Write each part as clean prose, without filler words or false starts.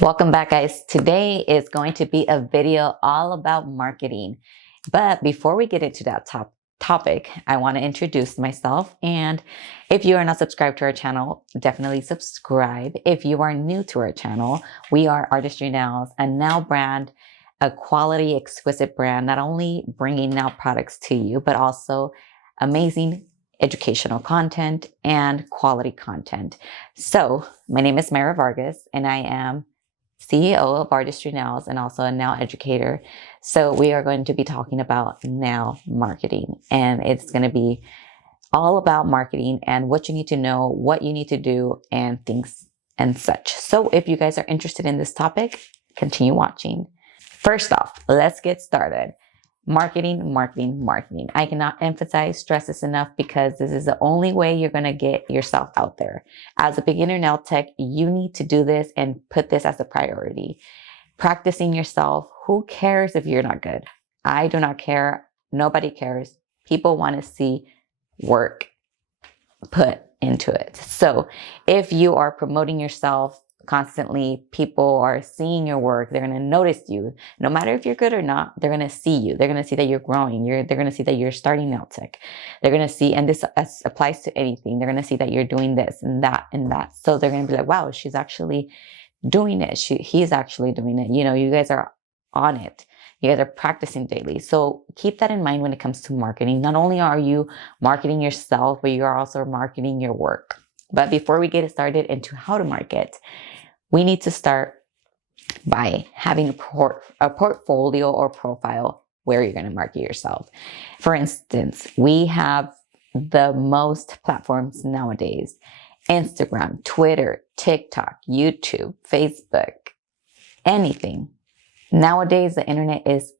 Welcome back, guys. Today is going to be a video all about marketing. But before we get into that topic, I want to introduce myself. And if you are not subscribed to our channel, definitely subscribe. If you are new to our channel, we are Artistry Nails, a nail brand, a quality, exquisite brand, not only bringing nail products to you, but also amazing educational content and quality content. So my name is Mayra Vargas, and I am CEO of Artistry Nails and also a nail educator. So we are going to be talking about nail marketing, and it's going to be all about marketing and what you need to know, what you need to do, and things and such. So if you guys are interested in this topic, continue watching. First off, let's get started. Marketing, marketing, marketing. I cannot stress this enough, because this is the only way you're going to get yourself out there. As a beginner nail tech, you need to do this and put this as a priority. Practicing yourself. Who cares if you're not good? I do not care. Nobody cares. People want to see work put into it. So if you are promoting yourself constantly, people are seeing your work. They're going to notice you. No matter if you're good or not, they're going to see you. They're going to see that you're growing. They're going to see that you're starting nail tech. They're going to see, and this applies to anything. They're going to see that you're doing this and that and that. So they're going to be like, wow, she's actually doing it. He's actually doing it. You know, you guys are on it. You guys are practicing daily. So keep that in mind when it comes to marketing. Not only are you marketing yourself, but you are also marketing your work. But before we get started into how to market, we need to start by having a portfolio or profile where you're going to market yourself. For instance, we have the most platforms nowadays: Instagram, Twitter, TikTok, YouTube, Facebook, anything. Nowadays, the internet is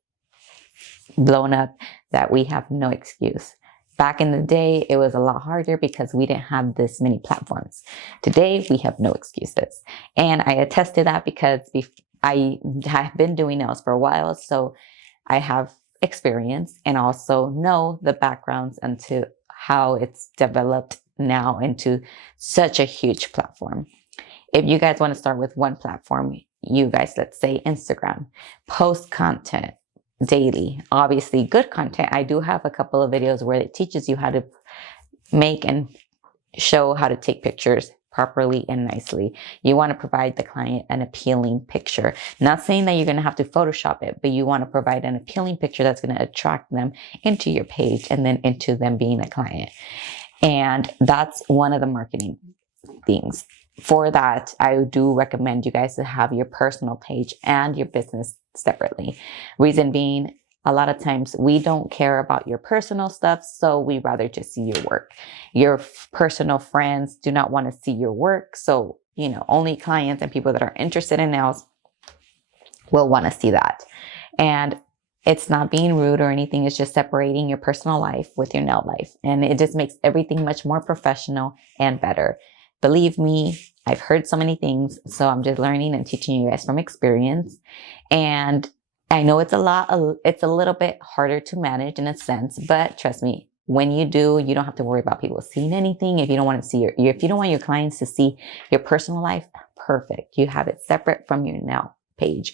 blown up that we have no excuse. Back in the day, it was a lot harder because we didn't have this many platforms. Today, we have no excuses. And I attest to that because I have been doing nails for a while, so I have experience and also know the backgrounds into how it's developed now into such a huge platform. If you guys want to start with one platform, you guys, let's say Instagram, post content daily. Obviously, good content. I do have a couple of videos where it teaches you how to make and show how to take pictures properly and nicely. You want to provide the client an appealing picture. Not saying that you're going to have to Photoshop it, but you want to provide an appealing picture that's going to attract them into your page and then into them being a client. And that's one of the marketing things. For that, I do recommend you guys to have your personal page and your business separately. Reason being, a lot of times we don't care about your personal stuff, so we rather just see your work. Your personal friends do not want to see your work, so only clients and people that are interested in nails will want to see that. And it's not being rude or anything, it's just separating your personal life with your nail life, and it just makes everything much more professional and better. Believe me, I've heard so many things, so I'm just learning and teaching you guys from experience. And I know it's a little bit harder to manage in a sense, but trust me, when you do, you don't have to worry about people seeing anything. If you don't want to see if you don't want your clients to see your personal life, perfect. You have it separate from your nail page.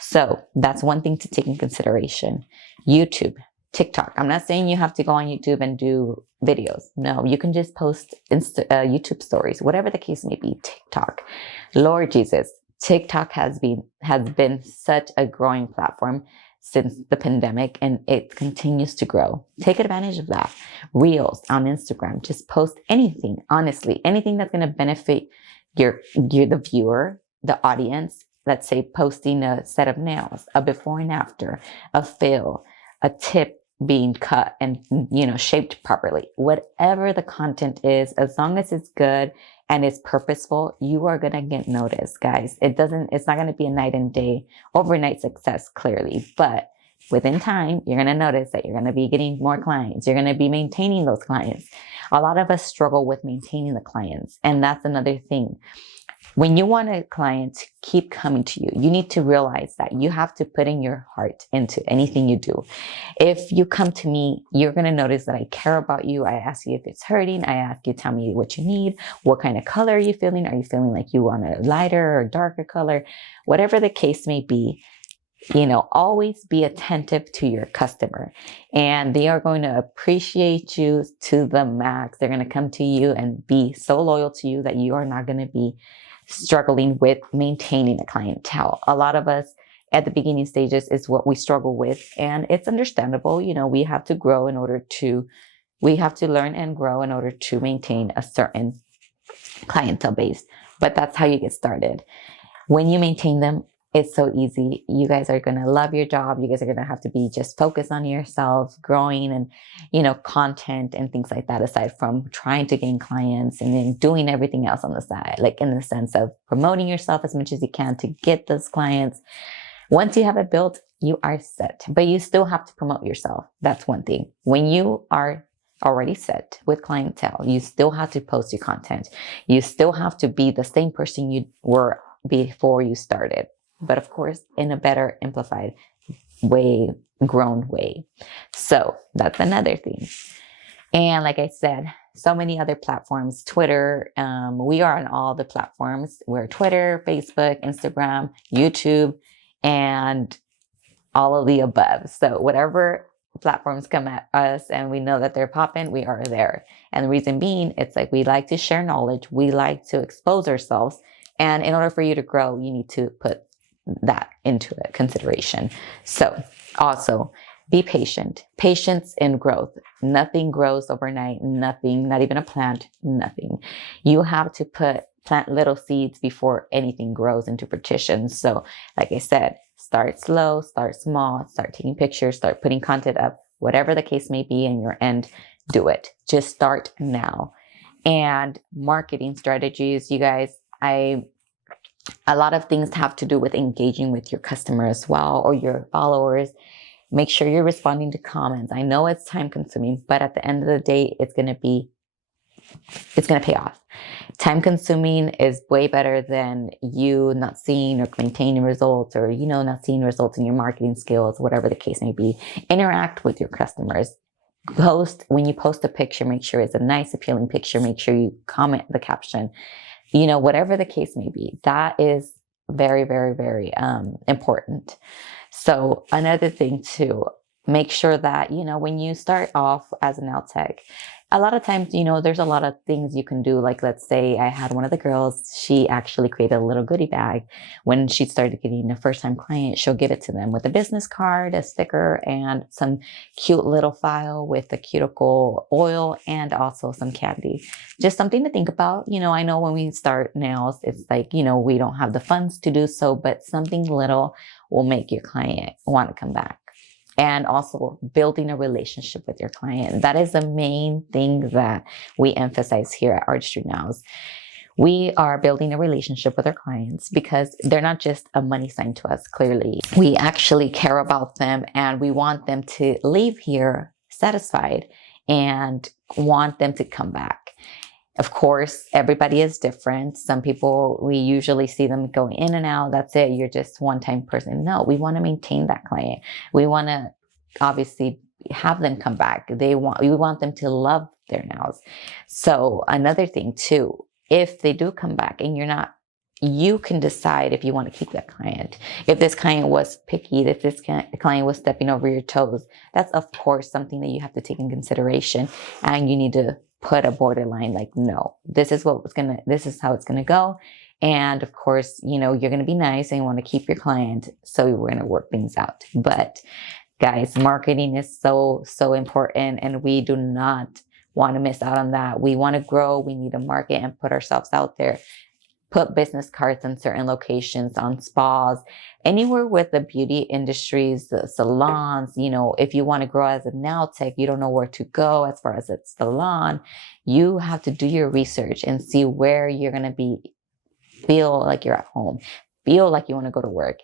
So that's one thing to take in consideration. YouTube, TikTok. I'm not saying you have to go on YouTube and do videos. No, you can just post YouTube stories, whatever the case may be. TikTok. Lord Jesus, TikTok has been such a growing platform since the pandemic, and it continues to grow. Take advantage of that. Reels on Instagram. Just post anything, honestly, anything that's going to benefit the viewer, the audience. Let's say posting a set of nails, a before and after, a fill, a tip being cut and shaped properly. Whatever the content is, as long as it's good and it's purposeful, you are gonna get noticed, guys. It's not gonna be a night and day overnight success, clearly, but within time, you're gonna notice that you're gonna be getting more clients. You're gonna be maintaining those clients. A lot of us struggle with maintaining the clients, and that's another thing. when you want a client to keep coming to you, you need to realize that you have to put in your heart into anything you do. If you come to me, you're going to notice that I care about you. I ask you if it's hurting. I ask you, tell me what you need. What kind of color are you feeling? Are you feeling like you want a lighter or darker color? Whatever the case may be, always be attentive to your customer, and they are going to appreciate you to the max. They're going to come to you and be so loyal to you that you are not going to be struggling with maintaining a clientele. A lot of us at the beginning stages is what we struggle with, and it's understandable. We have to grow we have to learn and grow in order to maintain a certain clientele base, but that's how you get started. When you maintain them, it's so easy. You guys are going to love your job. You guys are going to have to be just focused on yourselves, growing and, content and things like that, aside from trying to gain clients and then doing everything else on the side, like in the sense of promoting yourself as much as you can to get those clients. Once you have it built, you are set, but you still have to promote yourself. That's one thing. When you are already set with clientele, you still have to post your content. You still have to be the same person you were before you started, but of course, in a better, amplified way, grown way. So that's another thing. And like I said, so many other platforms, Twitter, we are on all the platforms. We're Twitter, Facebook, Instagram, YouTube, and all of the above. So whatever platforms come at us and we know that they're popping, we are there. And the reason being, it's like we like to share knowledge. We like to expose ourselves. And in order for you to grow, you need to put that into consideration. So also be patient. Patience in growth. Nothing grows overnight. Nothing, not even a plant, nothing. You have to plant little seeds before anything grows into fruition. So like I said, start slow, start small, start taking pictures, start putting content up, whatever the case may be in your end, do it. Just start now. And marketing strategies, you guys, a lot of things have to do with engaging with your customer as well, or your followers. Make sure you're responding to comments. I know it's time consuming, but at the end of the day, it's going to pay off. Time consuming is way better than you not seeing or maintaining results, or, not seeing results in your marketing skills, whatever the case may be. Interact with your customers. When you post a picture, make sure it's a nice, appealing picture. Make sure you comment the caption. Whatever the case may be, that is very, very, very important. So another thing too, make sure that, when you start off as a nail tech, a lot of times, there's a lot of things you can do. Like, let's say I had one of the girls, she actually created a little goodie bag. When she started getting a first-time client, she'll give it to them with a business card, a sticker, and some cute little file with the cuticle oil and also some candy. Just something to think about. I know when we start nails, it's like, we don't have the funds to do so, but something little will make your client want to come back. And also building a relationship with your client. That is the main thing that we emphasize here at Artistry Nails. We are building a relationship with our clients because they're not just a money sign to us, clearly. We actually care about them, and we want them to leave here satisfied and want them to come back. Of course, everybody is different. Some people, we usually see them go in and out. That's it. You're just one-time person. No, we want to maintain that client. We want to obviously have them come back. We want them to love their nails. So another thing too, if they do come back and you can decide if you want to keep that client. If this client was picky, if this client was stepping over your toes, that's of course something that you have to take in consideration, and you need to put a borderline, like, no, this is how it's gonna go. And of course, you're gonna be nice and you want to keep your client, so we're gonna work things out. But guys, marketing is so, so important, and we do not want to miss out on that. We want to grow. We need to market and put ourselves out there. Put business cards in certain locations, on spas, anywhere with the beauty industries, the salons. If you want to grow as a nail tech, you don't know where to go as far as a salon, you have to do your research and see where you're going to feel like you're at home, feel like you want to go to work,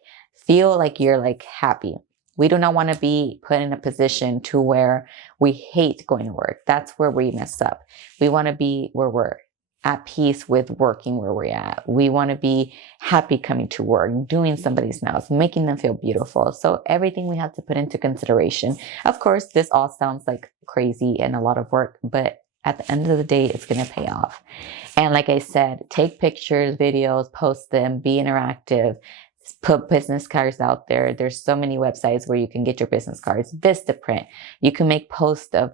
feel like you're happy. We do not want to be put in a position to where we hate going to work. That's where we mess up. We want to be where we're at peace with working where we're at. We want to be happy coming to work, doing somebody's nails, making them feel beautiful. So everything we have to put into consideration. Of course, this all sounds like crazy and a lot of work, but at the end of the day, it's going to pay off. And like I said, take pictures, videos, post them, be interactive. Put business cards out there. There's so many websites where you can get your business cards. Vistaprint. You can make posts of,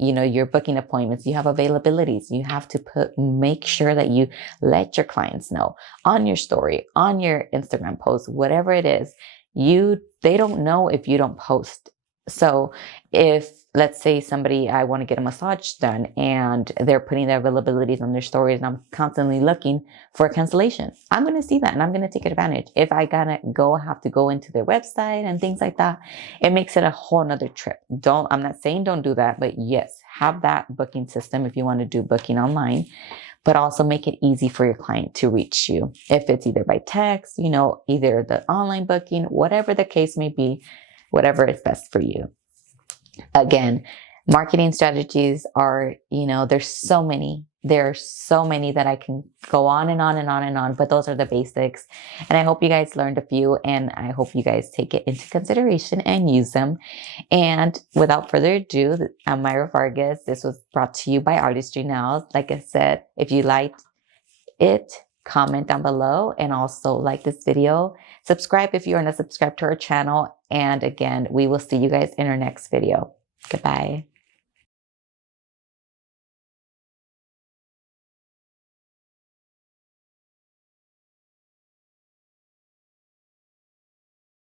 your booking appointments. You have availabilities. You have to make sure that you let your clients know on your story, on your Instagram post, whatever it is. They don't know if you don't post. So if, let's say I want to get a massage done and they're putting their availabilities on their stories and I'm constantly looking for a cancellation, I'm going to see that and I'm going to take advantage. If I have to go into their website and things like that, it makes it a whole nother trip. I'm not saying don't do that, but yes, have that booking system if you want to do booking online, but also make it easy for your client to reach you. If it's either by text, either the online booking, whatever the case may be, whatever is best for you. Again, marketing strategies are, there's so many. There are so many that I can go on and on and on and on, but those are the basics. And I hope you guys learned a few, and I hope you guys take it into consideration and use them. And without further ado, I'm Myra Vargas. This was brought to you by Artistry Now. Like I said, if you liked it, comment down below, and also like this video. Subscribe if you are not subscribed to our channel. And again, we will see you guys in our next video. Goodbye.